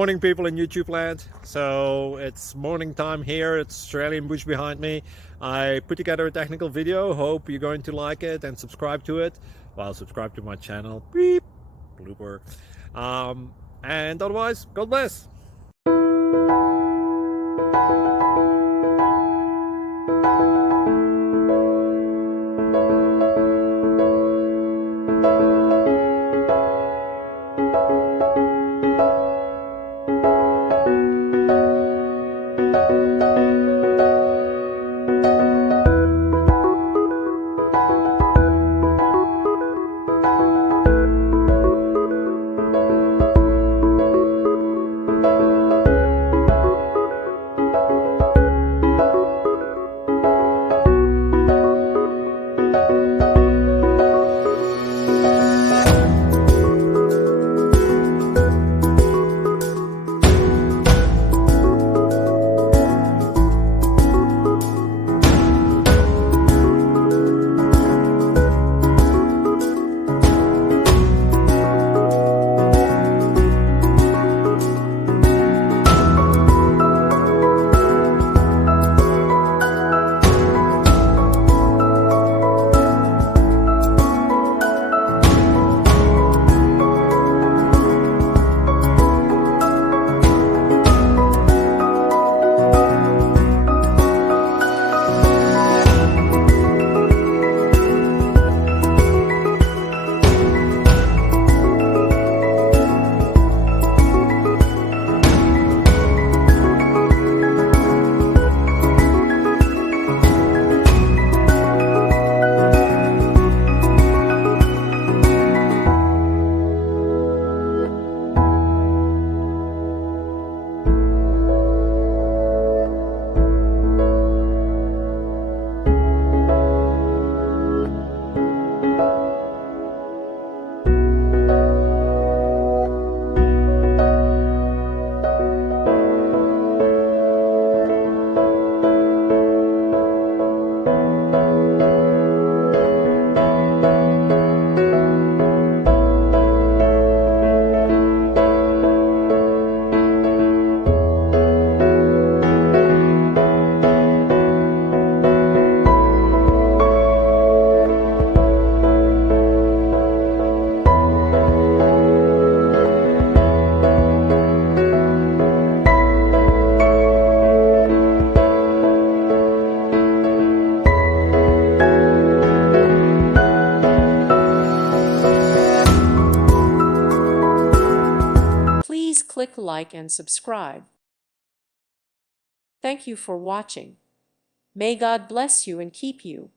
Morning, people in YouTube land. So it's morning time here. It's Australian bush behind me. I put together a technical video. Hope you're going to like it and subscribe to it. Well, subscribe to my channel. Beep. Blooper. And otherwise, God bless. Please click like and subscribe. Thank you for watching. May God bless you and keep you.